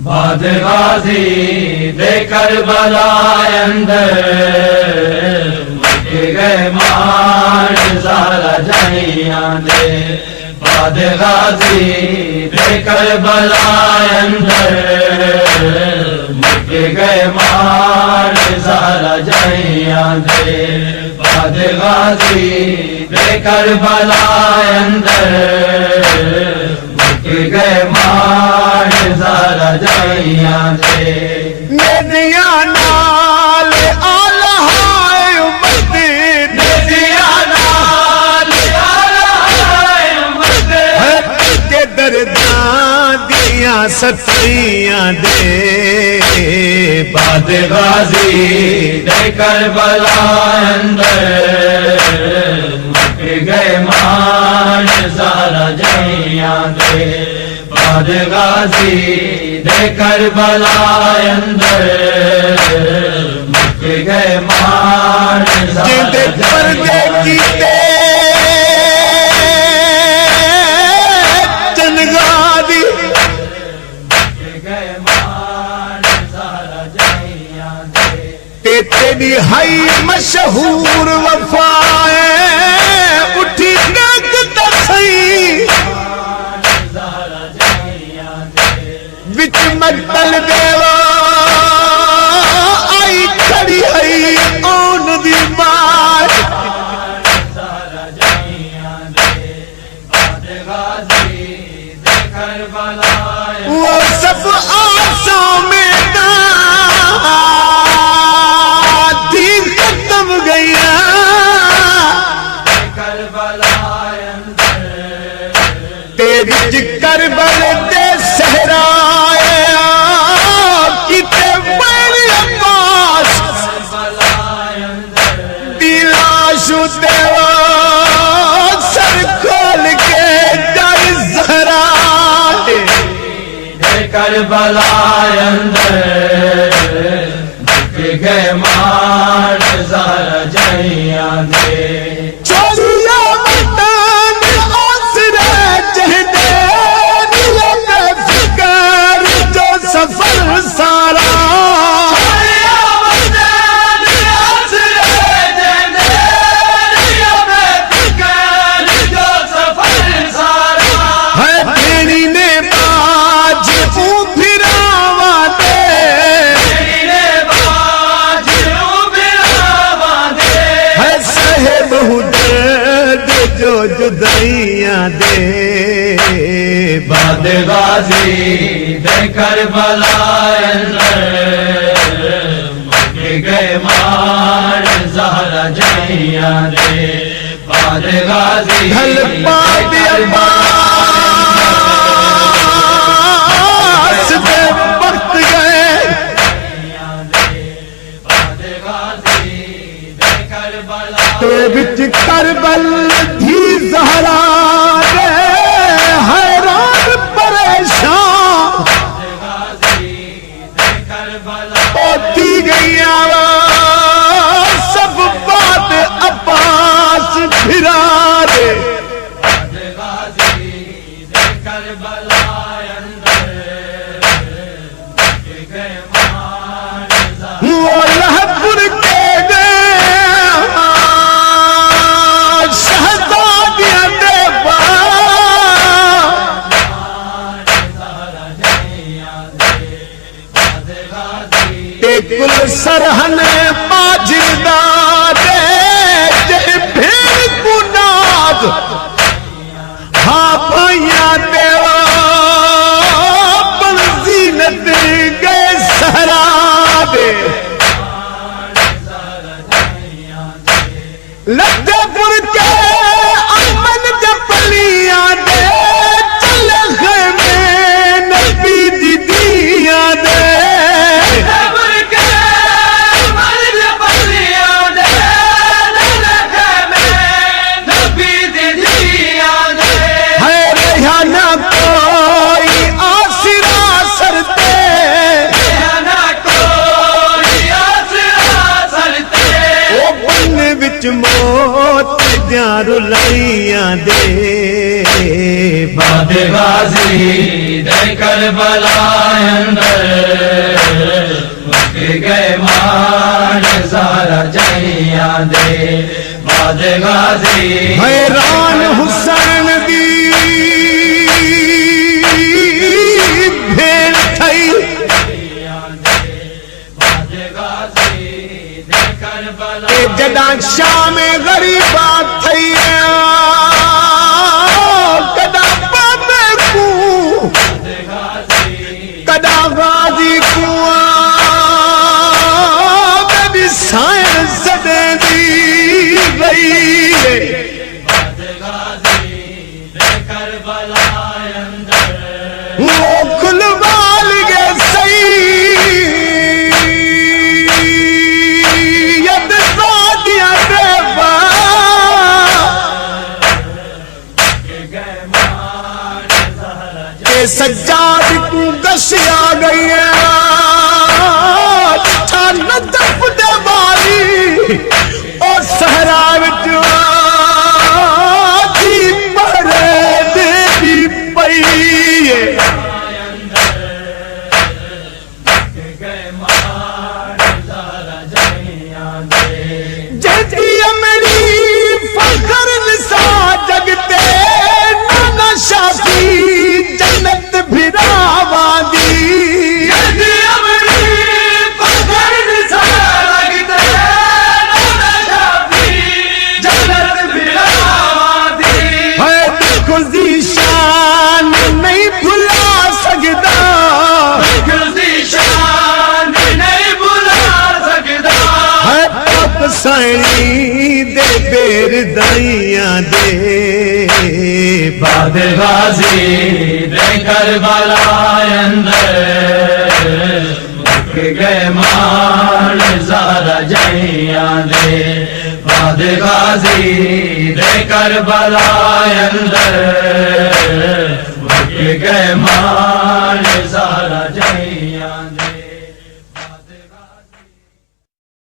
باد غازی دے کربلا اندر مٹ گئے مان زہرا جائیاں دے باد غازی دے کربلا اندر مٹ گئے مان زہرا جائیاں دے باد غازی دے کربلا اندر مٹ گئے مان زہرا جائیاں دے ندیاں نال آلہائے مدین ندیاں نال آلہائے مدین کے درداں دیاں ستیاں دے باد غازی دے کربلا اندر مٹ گئے مان زہرا جائیاں دے باد غازی دے کربلا اندر مٹ گئے مان جندے زہرا پردے جائیاں دے کیتے چنگادی گئے مان زہرا جائیاں دے تیری ہائی مشہور وفائے اٹھی گگ تسئی زہرا جائیاں دے وچ مقتل دیوا آئی کھڑی ہئی اون دی بات زہرا جائیاں دے باد غازی دے کربلا وہ سب آساں میں تھی ختم گیا کربلا اندر تیری کربل دے صحرائے کتے بڑی عباس کربلا اندر دلاشو دیوا سر کھول کے در زہرا دے کربلا اندر مٹ گئے مان زہرا جائیاں دے چولیا وطن آسرے چہدے نیت فکر جو سفر سارا ہے بھیڑی نے باج او پھراوا دے ہے سہے بہو درد جو جدائیاں دے باد غازی دے کربلا اندر مٹ گئے مان زہرا جائیاں دے باد غازی ڈھل پاد عباس دے وقت گئے باد غازی دے کربلا تے وچ کربل تھی زہرا دے حیران پریشان غازی دے کربلا ہوتی گئی آواز سب بات عباس پھرا دے باد غازی دے کربلا اندر مٹ گئے مان وہ لہپور کے گئے شہزادیاں دے زہرا جائیاں دے باد غازی تے کل سرہن ماجدہ دے جے بھیڑ کو ناز ہاں بھائیاں دیوا بنزینت گئے سہرا دے لدے پور کے امن جپلیاں دے چل خیمے نبی دی دیاں دے غازی دے کربلا اندر مک گئے مان زہرا جائیاں دے بعد غازی حیران حسین دی بھیڑ تھئی بعد غازی دے کربلا اے جداں شام غریبات تھئی کدا بابے کو کدا غازی کو کبھی سائن سدے دی گئی بعد غازی دے کربلا اندر وہ کھلوال گئے سید زادیاں دیوا کہ سجاد کو گشیا گئی چھا نجف دے والی اور صحرا وچ دی پہرے دے دی پئی جیتی امری فخر نسا جگتے نانا شافی جنت بھراواں دی ہے دیکھو ذیشان نہیں بھلا سکدا ہے پاک سائنی دے بیر دائیاں دے بعد غازی دے کربلا اندر مک گئے مان زہرا جائیاں دے بعد غازی دے کربلا اندر مک گئے مان زہرا جائیاں دے